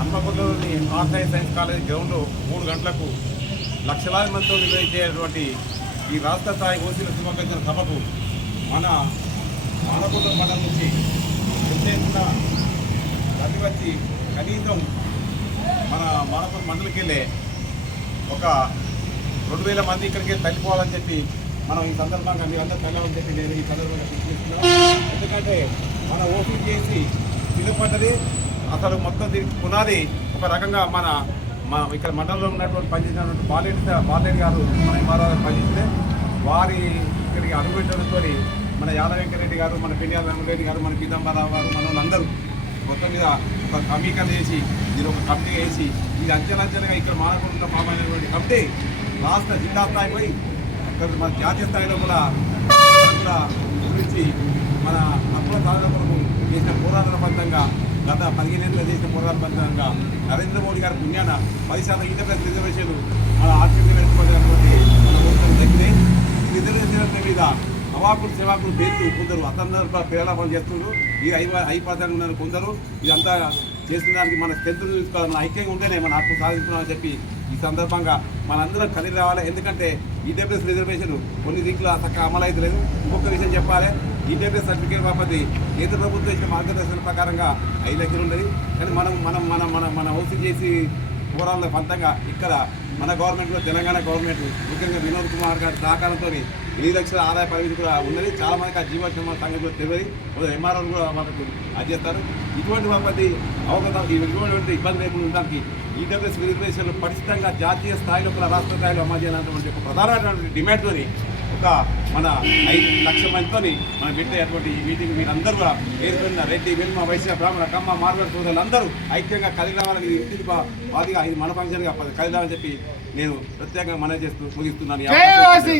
హన్మకొండలోని arts science college గ్రౌండ్లో 3 గంటలకు లక్షలాది మందితో నిర్వహించేటువంటి ఈ రాష్ట్ర స్థాయి ఓసీల శుభాకాంక్షల సభకు మన మానకొండ మండలం నుంచి పెద్ద తల్లి వచ్చి కనీసం మన మానకొండ మండలికి వెళ్ళే ఒక 2000 మంది ఇక్కడికి తల్లిపోవాలని చెప్పి మనం ఈ సందర్భంగా మీరందరూ తల్లాలని చెప్పి నేను ఈ సందర్భంగా సూచిస్తున్నాను. ఎందుకంటే మన ఓపీ చేసి తిరుగుపడ్డది అసలు మొత్తం దీనికి పునాది ఒక రకంగా మన ఇక్కడ మండలంలో ఉన్నటువంటి పనిచేసినటువంటి బాలేడు గారు మన ఎంఆర్ఓ పనిచేస్తే వారి ఇక్కడికి అడుగుపెట్టడంతో మన యాదవ వెంకరెడ్డి గారు, మన పెండియాల వెంకరెడ్డి గారు, మన పీతాంబరరావు గారు, మన వాళ్ళందరూ మొత్తం మీద ఒక సమీకరణ చేసి దీని ఒక కమిటీ వేసి ఇది అంచెలంచెలుగా ఇక్కడ మానకుండా పామైనటువంటి కమిటీ రాష్ట్ర జిల్లా స్థాయి పోయి ఇక్కడ మన జాతీయ స్థాయిలో కూడా గురించి మన హక్కుల సాధన కొరకు చేసిన పోరాటబద్ధంగా గత 15 ఏళ్ళలో చేసిన పోరాటబద్ధంగా నరేంద్ర మోడీ గారి పుణ్యాన 10% ఇంటర్ప్రెస్ రిజర్వేషన్లు మన ఆర్థికంగా వెనుకబడినటువంటి మన ఓట్లను తగ్గినాయి. ఈ రిజర్వేషన్ల మీద అవాకులు సేవాకులు పేర్లు కొందరు అసందర్భ ప్రేలాపనలు చేస్తున్నారు. ఈ 5% ఉన్న కొందరు ఇదంతా చేసిన దానికి మన స్ట్రెంత్ను చూసుకోవాలి, మన ఐక్యంగా ఉంటేనే మన హక్కు సాధిస్తున్నామని చెప్పి ఈ సందర్భంగా మనందరం కలిసి రావాలి. ఎందుకంటే ఈడబ్ల్యూఎస్ రిజర్వేషన్ కొన్ని దిక్కులు చక్కగా అమలు అయితే లేదు. ఇంకొక విషయం చెప్పాలి, ఈడబ్ల్యూఎస్ సర్టిఫికేట్ బాపతి కేంద్ర ప్రభుత్వం ఇచ్చిన మార్గదర్శనం ప్రకారంగా 5 లక్షలు ఉన్నది. కానీ మన ఓసీ చేసి పోరాళ్ళ ఫలితంగా ఇక్కడ మన గవర్నమెంట్లో తెలంగాణ గవర్నమెంట్ ముఖ్యంగా వినోద్ కుమార్ గారి సహకారంతో 8 లక్షల ఆదాయ పరిమితి కూడా ఉన్నది. చాలా మందికి ఆ జీవోత్సవం సంఘం కూడా తెలియదు, ఎంఆర్ఓలు కూడా మనకు అది చేస్తారు. ఇటువంటి బాపతి ఇటువంటి ఇబ్బంది లేకుండా ఉండడానికి ఈడబ్ల్యూఎస్ రిజర్వేషన్లు పటిష్టంగా జాతీయ స్థాయిలో కూడా రాష్ట్ర స్థాయిలో అమలు చేయాలన్నటువంటి ఒక ప్రధానమైనటువంటి డిమాండ్తో ఒక మన 5 లక్షల మందితో మనం పెట్టేటువంటి ఈ మీటింగ్ మీరందరూ కూడా పేరున్న రెడ్డి, వెల్మ, వైశ్య, బ్రాహ్మణ, కమ్మ, మార్గడ సోదరులు అందరూ ఐక్యంగా కలిసి రావాలని ఇంటికి బాధగా ఇది మన ఫంక్షన్గా కలిసి రావాలని చెప్పి నేను ప్రత్యేకంగా మనవి చేస్తూ ముగిస్తున్నాను. జై ఓసీ